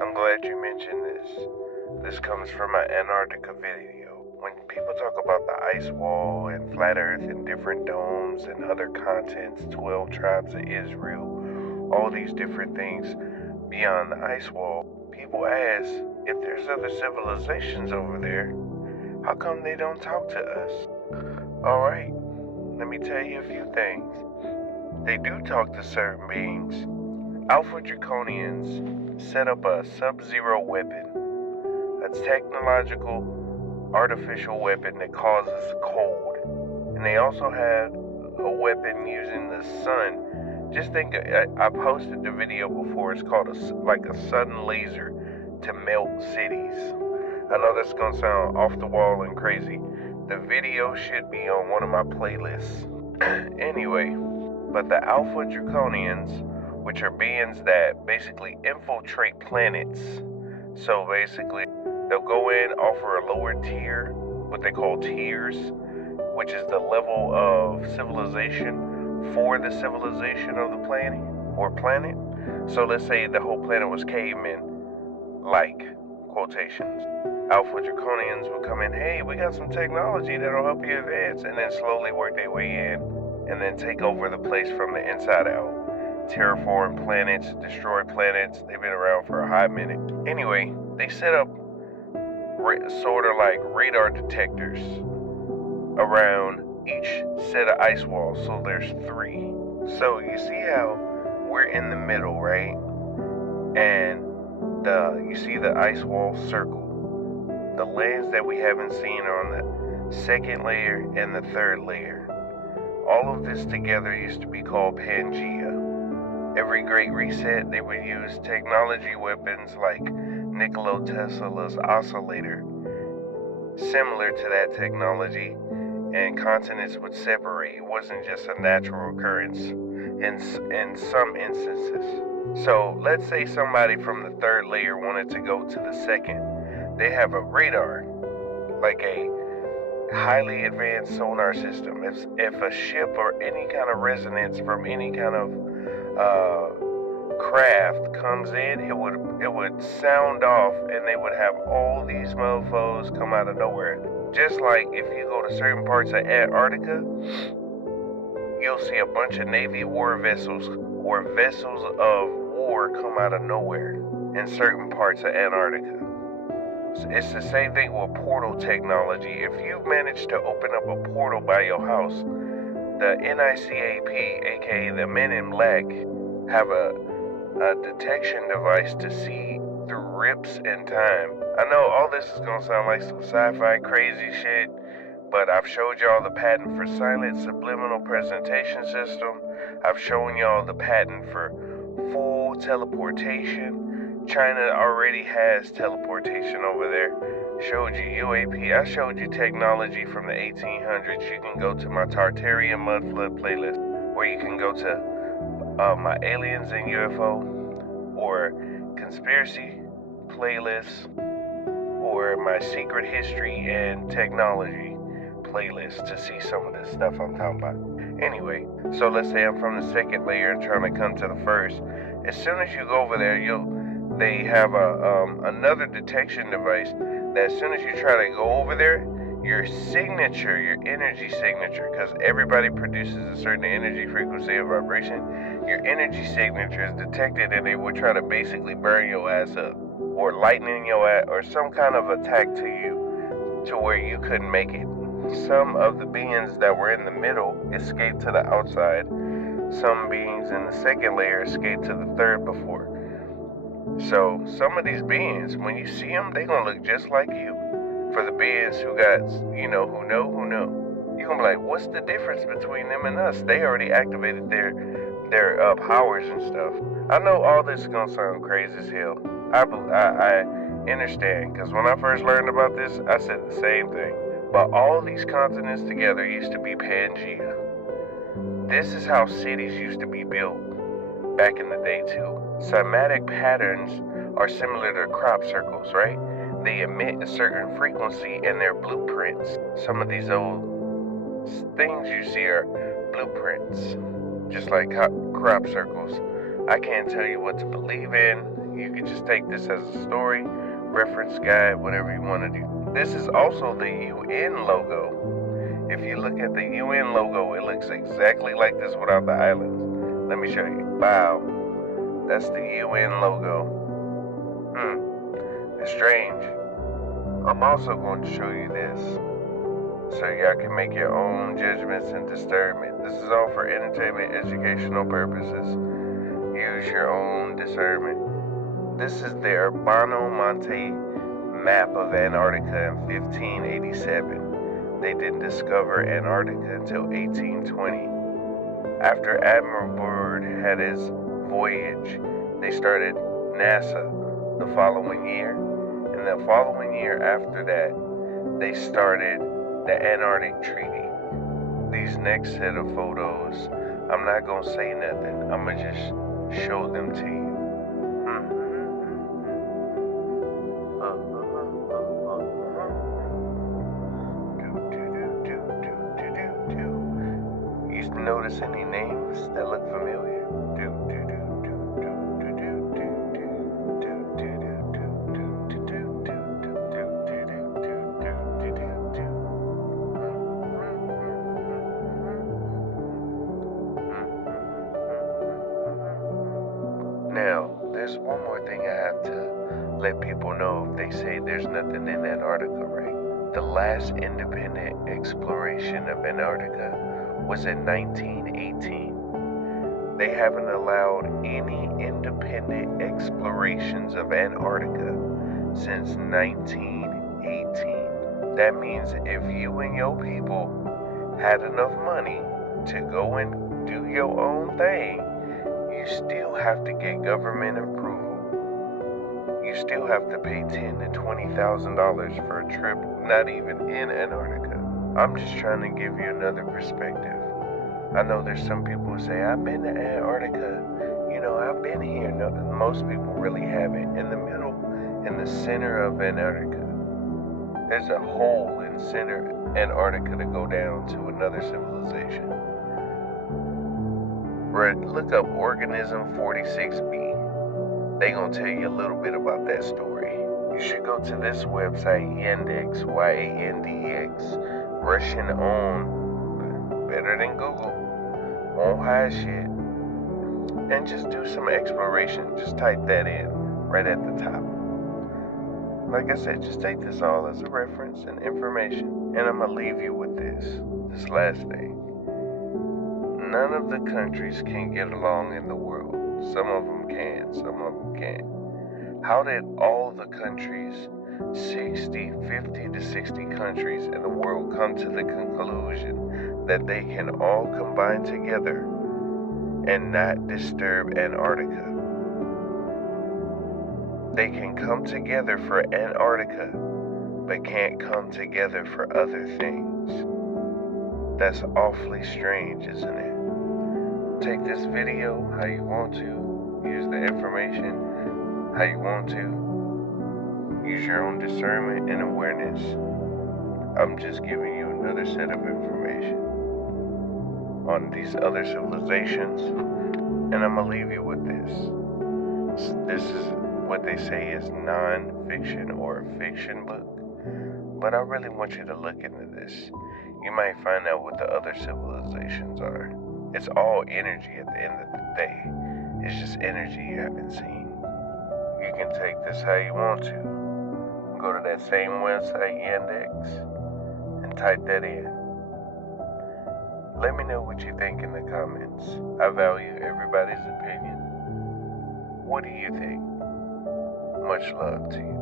I'm glad you mentioned this. This comes from an Antarctica video. When people talk about the ice wall and flat earth and different domes and other continents, 12 tribes of Israel, all these different things beyond the ice wall, people ask, if there's other civilizations over there, how come they don't talk to us? Alright, let me tell you a few things. They do talk to certain beings. Alpha Draconians set up a sub-zero weapon, a technological artificial weapon that causes cold. And they also have a weapon using the sun. Just think, I posted the video before, it's called like a sun laser to melt cities. I know that's gonna sound off the wall and crazy. The video should be on one of my playlists. Anyway, but the Alpha Draconians, which are beings that basically infiltrate planets. So basically, they'll go in, offer a lower tier, what they call tiers, which is the level of civilization for the civilization of the planet. So let's say the whole planet was cavemen, like, quotations. Alpha Draconians would come in, hey, we got some technology that'll help you advance, and then slowly work their way in, and then take over the place from the inside out. Terraform planets, destroy planets. They've been around for a hot minute. Anyway, they set up sort of like radar detectors around each set of ice walls. So there's 3. So you see how we're in the middle, right? And you see the ice wall circle. The lands that we haven't seen are on the 2nd layer and the 3rd layer. All of this together used to be called Pangea. Every Great Reset, they would use technology weapons like Nikola Tesla's oscillator, similar to that technology, and continents would separate. It wasn't just a natural occurrence in some instances. So let's say somebody from the 3rd layer wanted to go to the 2nd. They have a radar, like a highly advanced sonar system. If a ship or any kind of resonance from any kind of craft comes in, it would sound off, and they would have all these mofos come out of nowhere. Just like if you go to certain parts of Antarctica, you'll see a bunch of Navy war vessels or vessels of war come out of nowhere in certain parts of Antarctica. It's the same thing with portal technology. If you manage to open up a portal by your house, the NICAP, aka the Men in Black, have a detection device to see through rips in time. I know all this is gonna sound like some sci-fi crazy shit, but I've showed y'all the patent for silent subliminal presentation system. I've shown y'all the patent for full teleportation. China already has teleportation over there. Showed you UAP. I showed you technology from the 1800s. You can go to my Tartarian mud flood playlist, or you can go to my aliens and UFO or conspiracy playlist, or my secret history and technology playlist to see some of this stuff I'm talking about. Anyway, so let's say I'm from the 2nd layer and trying to come to the 1st. As soon as you go over there, they have another detection device that as soon as you try to go over there, your signature, your energy signature, because everybody produces a certain energy frequency and vibration, your energy signature is detected, and they will try to basically burn your ass up or lightning your ass or some kind of attack to you to where you couldn't make it. Some of the beings that were in the middle escaped to the outside. Some beings in the 2nd layer escaped to the 3rd before. So some of these beings, when you see them, they gonna look just like you. For the beings who got, who know, you gonna be like, what's the difference between them and us? They already activated their powers and stuff. I know all this is gonna sound crazy as hell. I understand, because when I first learned about this, I said the same thing. But all these continents together used to be Pangea. This is how cities used to be built back in the day too. Cymatic patterns are similar to crop circles, right? They emit a certain frequency in their blueprints. Some of these old things you see are blueprints, just like crop circles. I can't tell you what to believe in. You could just take this as a story, reference guide, whatever you want to do. This is also the UN logo. If you look at the UN logo, it looks exactly like this without the islands. Let me show you. Wow. That's the UN logo. It's strange. I'm also going to show you this, so y'all can make your own judgments and discernment. This is all for entertainment, educational purposes. Use your own discernment. This is the Urbano Monte map of Antarctica in 1587. They didn't discover Antarctica until 1820. After Admiral Byrd had his voyage, they started NASA the following year. And the following year after that, they started the Antarctic Treaty. These next set of photos, I'm not going to say nothing. I'm going to just show them to you. You notice any names that look familiar? Now, there's one more thing I have to let people know if they say there's nothing in Antarctica, right? The last independent exploration of Antarctica was in 1918. They haven't allowed any independent explorations of Antarctica since 1918. That means if you and your people had enough money to go and do your own thing, you still have to get government approval. You still have to pay $10,000 to $20,000 for a trip, not even in Antarctica. I'm just trying to give you another perspective. I know there's some people who say, I've been to Antarctica. I've been here. No, most people really haven't. In the middle, in the center of Antarctica, there's a hole in center Antarctica to go down to another civilization. Look up organism 46B. They gonna tell you a little bit about that story. You should go to this website, Yandex, YANDX, Russian owned, better than Google, won't hide shit, and just do some exploration. Just type that in right at the top. Like I said, just take this all as a reference and information, and I'm gonna leave you with this last thing. None of the countries can get along in the world. Some of them can, some of them can't. How did all the countries, 50 to 60 countries in the world, come to the conclusion that they can all combine together and not disturb Antarctica? They can come together for Antarctica, but can't come together for other things. That's awfully strange, isn't it? Take this video how you want to, use the information how you want to, use your own discernment and awareness. I'm just giving you another set of information on these other civilizations, and I'm gonna leave you with this. This is what they say is non-fiction or a fiction book, but I really want you to look into this. You might find out what the other civilizations are. It's all energy at the end of the day. It's just energy you haven't seen. You can take this how you want to. Go to that same website, Yandex, and type that in. Let me know what you think in the comments. I value everybody's opinion. What do you think? Much love to you.